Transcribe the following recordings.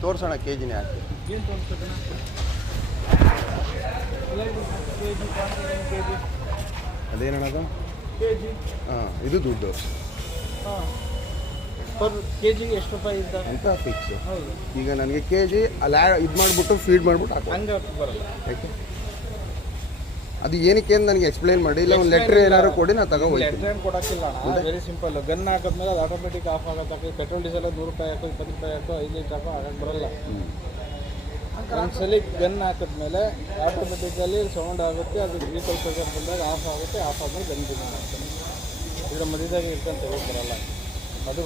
ತೋರ್ಸೋಣ K ಜಿನೇ ಹಾಕಿ ಅದೇನದು ಹಾಂ ಇದು ದುಡ್ಡು. ಹಾಂ. ಪರ್ ಕೆ ಜಿಗೆ ಎಷ್ಟು ರೂಪಾಯಿ ಇದ್ದ ಅಂತ ಫಿಕ್ಸ್ ಹೌದು. ಈಗ ನನಗೆ ಕೆ ಜಿ ಅಲ್ಲಿ ಇದು ಮಾಡಿಬಿಟ್ಟು ಫೀಡ್ ಮಾಡಿಬಿಟ್ಟು ಹಾಕಿ ಹಂಗೆ ಬರಲ್ಲ. ಯಾಕೆ? ಅದು ಏನಕ್ಕೆ ಅಂತ ನನಗೆ ಎಕ್ಸ್ಪ್ಲೈನ್ ಮಾಡಿ. ಇಲ್ಲ ಒಂದು ಲೆಟ್ರ್ ಏನಾದ್ರು ಕೊಡಿ ನಾನು ತಗೋ ಹೋಗ್ತೀನಿ. ಲೆಟ್ರ್ ಏನು ಕೊಡೋಕ್ಕಿಲ್ಲ ವೆರಿ ಸಿಂಪಲ್ ಗನ್ ಹಾಕಿದ್ಮೇಲೆ ಅದು ಆಟೋಮೆಟಿಕ್ ಆಫ್ ಆಗುತ್ತೆ ಪೆಟ್ರೋಲ್ ಡೀಸೆಲ್ ನೂರು ರೂಪಾಯಿ ಹಾಕೋ ಇಪ್ಪತ್ತು ರೂಪಾಯಿ ಹಾಕೋ ಐದು ಲೀಟ್ರ್ ಹಾಕೋ ಆಗಕ್ಕೆ ಬರಲ್ಲ. ಒಂದ್ಸಲಿ ಗನ್ ಹಾಕಿದ್ಮೇಲೆ ಆಟೋಮೆಟಿಕಲಿ ಸೌಂಡ್ ಆಗುತ್ತೆ ಅದು ವೆಹಿಕಲ್ ಪ್ರೆಷರ್ ಬಂದಾಗ ಆಫ್ ಆಗುತ್ತೆ ಆಫ್ ಆದ್ಮೇಲೆ ಗನ್ ಬಿಡೋಣ ಇದರ ಮಧ್ಯದಾಗೆ ಇಟ್ಕೊಂಡು ತೆಗೋಕ್ ಬರಲ್ಲ. ಅದು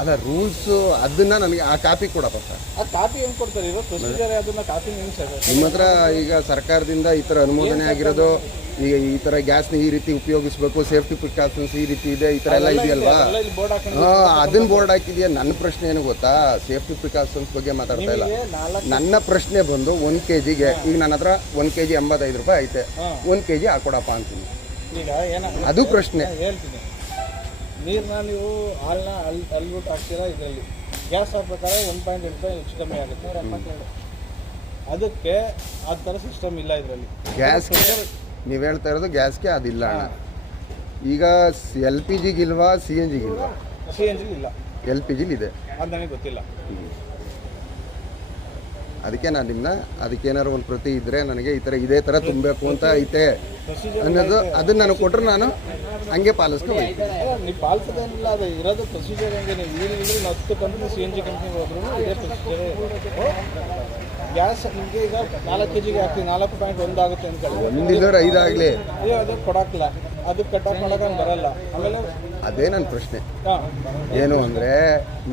ಅಲ್ಲ ರೂಲ್ಸು ಅದನ್ನ ನನಗೆ ಆ ಕಾಪಿ ಕೊಡಪ್ಪ ಸರ್. ಆ ಕಾಪಿ ಏನು ಕೊಡ್ತಾರೆ? ಇರೋ ಪ್ರೊಸೀಜರ್ ಅದನ್ನ ಕಾಪಿ ಹೆಂಗೆ ಸರ್ ನಿಮ್ಮ ಹತ್ರ ಈಗ ಸರ್ಕಾರದಿಂದ ಈ ಥರ ಅನುಮೋದನೆ ಆಗಿರೋದು ಈಗ ಈ ಥರ ಗ್ಯಾಸ್ನ ಈ ರೀತಿ ಉಪಯೋಗಿಸ್ಬೇಕು ಸೇಫ್ಟಿ ಪ್ರಿಕಾಷನ್ಸ್ ಈ ರೀತಿ ಇದೆ ಈ ಥರ ಎಲ್ಲ ಇದೆಯಲ್ವಾ? ಇಲ್ಲಿ ಬೋರ್ಡ್ ಹಾಕೊಂಡು ಹಾಂ ಅದನ್ನ ಬೋರ್ಡ್ ಹಾಕಿದ್ಯಾ? ನನ್ನ ಪ್ರಶ್ನೆ ಏನು ಗೊತ್ತಾ? ಸೇಫ್ಟಿ ಪ್ರಿಕಾಷನ್ಸ್ ಬಗ್ಗೆ ಮಾತಾಡ್ತಾ ಇಲ್ಲ. ನಿಮಗೆ ನಾಲ್ಕು ನನ್ನ ಪ್ರಶ್ನೆ ಬಂದು ಒಂದು ಕೆ ಜಿಗೆ ಈಗ ನನ್ನ ಹತ್ರ ಒಂದು ಕೆ ಜಿ ಎಂಬತ್ತೈದು ರೂಪಾಯಿ ಐತೆ. ಹಾಂ. ಒಂದು ಕೆ ಜಿ ಹಾಕೊಡಪ್ಪ ಅಂತೀನಿ. ಈಗ ಏನ ಅದು ಪ್ರಶ್ನೆ. ಹೇಳ್ತೀನಿ. ನೀರನ್ನ ನೀವು ಹಾಲನ್ನ ಅಲ್ಲಿ ಅಲ್ಲಿಬಿಟ್ಟು ಹಾಕ್ತೀರಾ ಇದರಲ್ಲಿ? ಗ್ಯಾಸ್ ಪ್ರಕಾರ ಒನ್ ಪಾಯಿಂಟ್ ಎಂಟು ರೂಪಾಯಿ ಹೆಚ್ಚು ಕಮ್ಮಿ ಆಗುತ್ತೆ. ಅದಕ್ಕೆ ಆ ಥರ ಸಿಸ್ಟಮ್ ಇಲ್ಲ ಇದರಲ್ಲಿ. ಗ್ಯಾಸ್ಗೆ ನೀವು ಹೇಳ್ತಾ ಇರೋದು ಗ್ಯಾಸ್ಗೆ ಅದಿಲ್ಲ ಅಣ್ಣ. ಈಗ ಎಲ್ ಪಿ ಜಿಗಿಲ್ವಾ ಸಿ ಎನ್ ಜಿಗಿಲ್ವಾ ಸಿ ಎನ್ ಜಿ ಇಲ್ಲ. ಎಲ್ ಪಿ ಜಿಲಿ ಇದೆ. ಅದು ನನಗೆ ಗೊತ್ತಿಲ್ಲ ಅದಕ್ಕೆ ನಾನು ನಿಮ್ಮನ್ನ ಅದಕ್ಕೇನಾದ್ರು ಒಂದು ಪ್ರತಿ ಇದ್ದರೆ ನನಗೆ ಈ ಥರ ಇದೇ ಥರ ತುಂಬಬೇಕು ಅಂತ ಐತೆ. ಅನ್ನೋದು ಅದನ್ನ ನಾನು ಕೊಟ್ಟರೆ ನಾನು ಹಂಗೆ ಪಾಲಿಸ್ತಾ ಹೋಗ್ತೀನಿ ನೀವು ಪಾಲಿಸೋದೇನಿಲ್ಲ ಅದು ಇರೋದು ಪ್ರೊಸೀಜರ್ ಹೆಂಗೆ. ನೀವು ಇಲ್ಲಿ ಹತ್ತು ಕಂಪ್ನಿ ಸಿ ಎನ್ ಜಿ ಕಂಪ್ನಿಗೆ ಹೋದ್ರು ಇದೇ ಪ್ರೊಸೀಜರ್ ಗ್ಯಾಸ್ ನಿಮಗೆ ಈಗ ನಾಲ್ಕು ಕೆ ಜಿಗೆ ಹಾಕ್ತೀವಿ. ನಾಲ್ಕು ಪಾಯಿಂಟ್ ಒಂದು ಆಗುತ್ತೆ ಅಂತ ಒಂದಿಲ್ಲದ್ರೆ ಐದಾಗಲಿ ಅಯ್ಯೋ ಅದು ಕೊಡಾಕಿಲ್ಲ ಅದು ಕಟಾಕ್ ಮಾಡೋಕೆ ಬರಲ್ಲ. ಆಮೇಲೆ ಅದೇ ನನ್ನ ಪ್ರಶ್ನೆ. ಏನು ಅಂದರೆ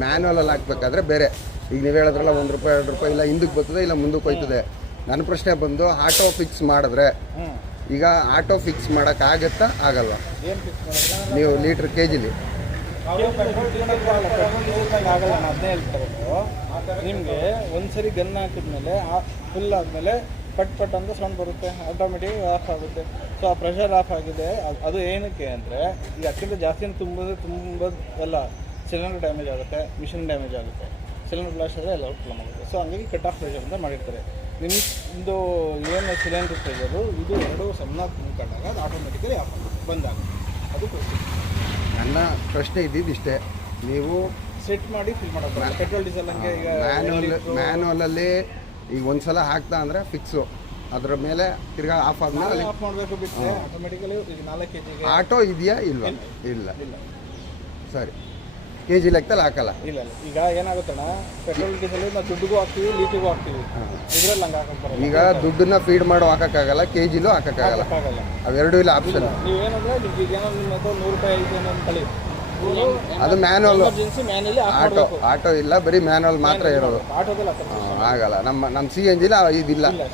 ಮ್ಯಾನ್ಯಲಲ್ಲಿ ಹಾಕ್ಬೇಕಾದ್ರೆ ಬೇರೆ. ಈಗ ನೀವು ಹೇಳಿದ್ರಲ್ಲ ಒಂದು ರೂಪಾಯಿ ಎರಡು ರೂಪಾಯಿ ಇಲ್ಲ ಹಿಂದಕ್ಕೆ ಬರ್ತದೆ ಇಲ್ಲ ಮುಂದಕ್ಕೆ ಹೋಯ್ತದೆ. ನನ್ನ ಪ್ರಶ್ನೆ ಬಂದು ಆಟೋ ಫಿಕ್ಸ್ ಮಾಡಿದ್ರೆ ಈಗ ಆಟೋ ಫಿಕ್ಸ್ ಮಾಡೋಕ್ಕಾಗತ್ತಾ ಆಗಲ್ಲ? ಏನು ಫಿಕ್ಸ್ ಮಾಡೋದು ನೀವು ಲೀಟ್ರ್ ಕೆ ಜಿಲಿ ಆಗಲ್ಲ. ನಾನು ಅದನ್ನೇ ನಿಮಗೆ ಒಂದ್ಸರಿ ಗನ್ ಹಾಕಿದ್ಮೇಲೆ ಫುಲ್ ಆದಮೇಲೆ ಪಟ್ ಪಟ್ ಅಂತ ಸೌಂಡ್ ಬರುತ್ತೆ. ಆಟೋಮೆಟಿಕ್ ಆಫ್ ಆಗುತ್ತೆ. ಸೊ ಆ ಪ್ರೆಷರ್ ಆಫ್ ಆಗಿದೆ. ಅದ್- ಏನಕ್ಕೆ ಅಂದರೆ ಈಗ ಅತ್ಯಂತ ಜಾಸ್ತಿ ತುಂಬೋದು ತುಂಬೋದು ಎಲ್ಲ ಸಿಲಿಂಡರ್ ಡ್ಯಾಮೇಜ್ ಆಗುತ್ತೆ. ಮಿಷಿನ್ ಡ್ಯಾಮೇಜ್ ಆಗುತ್ತೆ. ಸಿಲಿಂಡರ್ ಬ್ಲಾಸ್ಟ್ ಆದರೆ ಎಲ್ಲ ಪ್ರಾಬ್ಲಮ್ ಆಗುತ್ತೆ. ಸೊ ಹಂಗಾಗಿ ಕಟ್ ಆಫ್ ಪ್ರೆಷರ್ ಅಂತ ಮಾಡಿರ್ತಾರೆ. ನಿಮ್ಮದು ಏನು ಸಿಲಿಂಡರ್ ಪ್ರೆಷರು ಇದು ಎರಡು ಸಣ್ಣ ತುಂಬಿಕೊಂಡಾಗ ಅದು ಆಟೋಮೆಟಿಕಲಿ ಆಫ್ ಆಗುತ್ತೆ ಬಂದಾಗ. ಅದು ಪ್ರಶ್ನೆ. ನನ್ನ ಪ್ರಶ್ನೆ ಇದ್ದಿದ್ದು ಇಷ್ಟೇ. ನೀವು ಸೆಟ್ ಮಾಡಿ ಫಿಲ್ ಮಾಡೋದು ಪೆಟ್ರೋಲ್ ಡೀಸೆಲ್ ಹಂಗೆ ಈಗ ಮ್ಯಾನುವಲ್ ಮ್ಯಾನುವಲಲ್ಲಿ ಈಗ ಒಂದ್ಸಲ ಹಾಕ್ತಾ ಅಂದರೆ ಫಿಕ್ಸು ಅದರ ಮೇಲೆ ತಿರ್ಗಾ ಆಫ್ ಆದ್ಮೇಲೆ ಆಫ್ ಮಾಡಬೇಕು ಬಿಟ್ಟರೆ ಆಟೋಮೆಟಿಕಲಿ ಈಗ ನಾಲ್ಕು ಕೆ ಜಿಗೆ ಆಟೋ ಇದೆಯಾ? ಇಲ್ವಾ? ಇಲ್ಲ. ಇಲ್ಲ. ಸರಿ. ಕೆ ಜಿ ಲೆಕ್ಕದಲ್ಲಿ ಹಾಕಲ್ಲ. ಇಲ್ಲ ಇಲ್ಲ. ಈಗ ಏನಾಗುತ್ತಣ್ಣ? ಪೆಟ್ರೋಲ್ ಡೀಸೆಲ್ ನಾವು ದುಡ್ಡಿಗೂ ಹಾಕ್ತೀವಿ ಲೀಟಿಗೂ ಹಾಕ್ತೀವಿ. ಇದ್ರಲ್ಲಿ ಹಂಗೆ ಹಾಕಕ್ ಬರಲ್ಲ. ಈಗ ದುಡ್ಡನ್ನ ಫೀಡ್ ಮಾಡೋ ಹಾಕಕ್ಕಾಗಲ್ಲ ಕೆ ಜಿಲೂ ಹಾಕೋಕ್ಕಾಗಲ್ಲ. ಹಾಕಕ್ಕಾಗಲ್ಲ. ಅವೆರಡೂ ಇಲ್ಲ ಆಪ್ಷನ್ ನೀವೇನಂದ್ರೆ ನಿಮ್ಗೆ ಈಗ ಏನೋ ನಿಮ್ಮ ಹತ್ರ ನೂರು ರೂಪಾಯಿ ಐತೆ ಅನ್ನೋ ಅನ್ಕೊಳ್ಳಿ ಅದು ಮ್ಯಾನುವಲ್ ಎಮರ್ಜೆನ್ಸಿ ಮ್ಯಾನಲ್ಲಿ ಆಟೋ ಮಾಡಬೇಕು ಆಟೋ ಇಲ್ಲ ಬರೀ ಮ್ಯಾನುವಲ್ ಮಾತ್ರ ಇರೋದು. ಆಟೋದಲ್ಲಿ ಹಾ, ಆಗಲ್ಲ. ನಮ್ಮ ನಮ್ಮ ಸಿ ಎನ್ ಜಿಲ ಇದಿಲ್ಲ. ಇಲ್ಲ.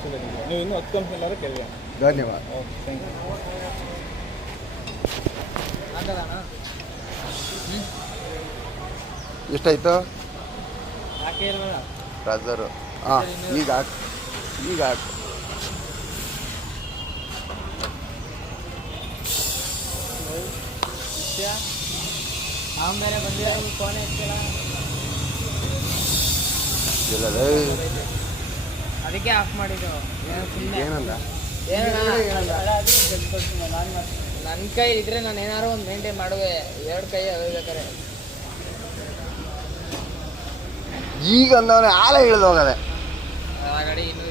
ನೀವು ಇನ್ನೂ ಹತ್ತು ಕಂಪ್ನಿ ಎಲ್ಲಾರು ಕೇಳಿ. ಧನ್ಯವಾದ. ಓಕೆ ಥ್ಯಾಂಕ್ ಯು ಎಷ್ಟಾಯ್ತು? ರಾಜರು. ಹಾಂ ಈಗ ಹಾಕ್ ಈಗ ಹಾಕ್. ಆಮೇಲೆ ಬಂದಿಲ್ಲ ಫೋನ್ ಅದಕ್ಕೆ ಆಫ್ ಮಾಡಿದ್ದು. ನನ್ನ ಕೈ ಇದ್ರೆ ನಾನು ಏನಾರು ಒಂದು ಮೇಂಟೈನ್ ಮಾಡುವೆ. ಎರಡು ಕೈ ಹೇಳ್ಬೇಕಾರೆ ಈಗ ಅಂದವನೇ ಆಲೆ ಗಾಡಿ ಇನ್ನೂ